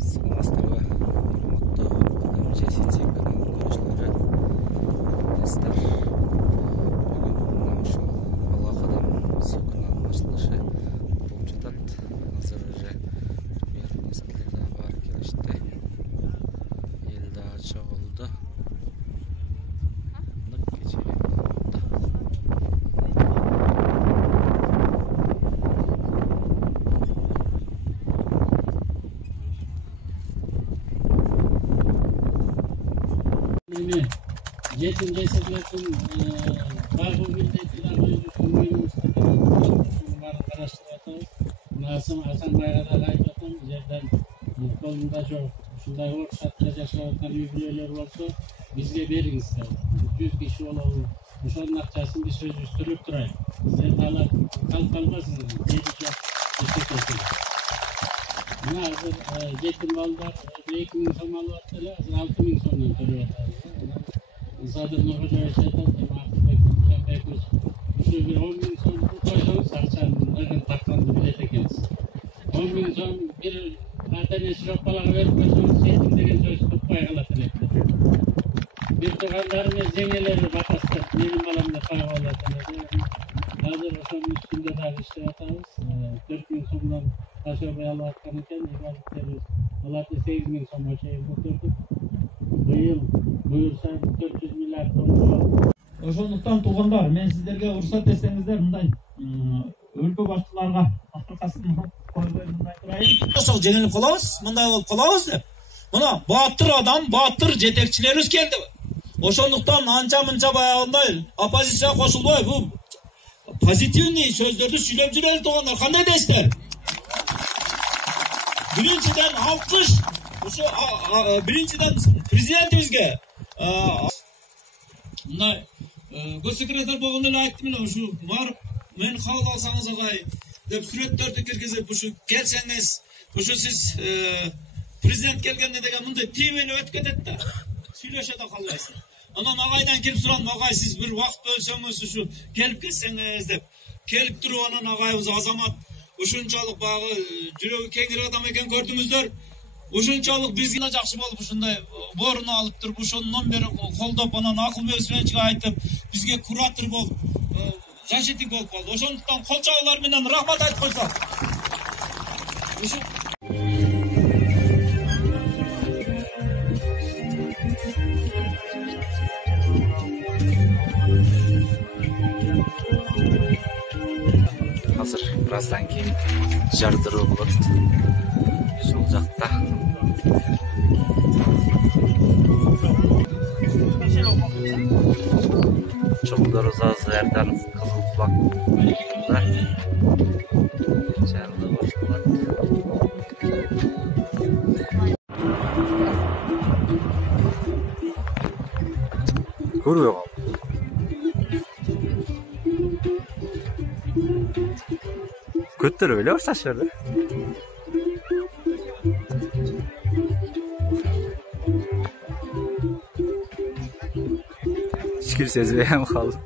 Саламатсыздарбы, урматтуу Кадам Жесици каналынын көрүүчүлөрү. Достор, бүгүн мына ушул Ала Кадам суу каналынын ачылышы болуп жатат. Азыр уже премьер-министрлер да баары келишти. Эл да чоң болду. Yetim cesetlerin bağlı milletler özgürlüğünü araştırıyoruz. Nasım Hasan Bayrak'a kayıtladım. Yerden kolunda çok şunday orşatla yaşayan üyeler olsa bizge verin ister. 100 kişi olalım. Bu şunun akçasını bir söz üstürüp durayım. Size dağlar kalmasınız. Dedik ya. Teşekkür ederim. Buna hazır yetim ballar 2.000 son malıvatları 6.000 sondan duruyor. Sadır Nurhoca yaşadan belki şu bir 10.000 son bu koyduğun sarçanların taklandı bilete gelsin. 10.000 son bir Antene şirokkalara verip koyduğun seydim degen söz tutmaya kalatın etti. Bir tuğanlarını zengeleri batastır. Benim balamda kayı olatın etti. Hazır son üstünde daha işte atarız. 4.000 sondan taşıyor bayalı atkanıken ibadetleri Allah'ta 8.000 son başayı kurturduk. Bu yıl buyursa 400 milyar ton. Ошондуктан туугандар, мен сиздерге уруксат берсеңиздер, мындай өлкө башчыларга акыркасын койбой мындай турайын. Ошол жеңилип калабыз, мындай болуп калабыз деп. Мына баатыр адам, баатыр жетекчилерибиз келди. Ошондуктан анча-мынча баягындай оппозицияга кошулбой, бул позитивный сөздөрдү сүйлөп жүрөлү туугандар. Кандай дейсиздер? Биринчиден алкыш, ошо биринчиден президентибизге мындай госсекретарь болгондо эле айттым эле ушу барып мени кабыл алсаңыз агай деп сүрөттөрдү киргизип ушу келсеңиз ушу сиз президент келгенде деген мындай тип эле өтүп кетет да сүйлөшө да калбайсың. Анан агайдан кирип сурадым, агай сиз бир убакыт бөлсөңүз ушу келип кетсеңиз деп. Келип туруп анан агайыбыз Азамат ушунчалык багы жүрөгү кеңир адам экен көрдүңүздөр. Ушунчалык бизге жакшы болуп ушундай борunu алып туруп ошондон бери колдоп анан акыл берүүчүгө айтып бизге куратор болуп защитник болуп калды. Ошондуктан кол чабуулар менен рахмат айтып койсок. Азыр бираздан кийин жардыруу болот. Ушул жакта Чоңдор Зазерданов кызыл флаг жарды кошулат. Көрбөй калдым. Көттөрүп эле башташып берди. Şükür sezmeyem kaldı.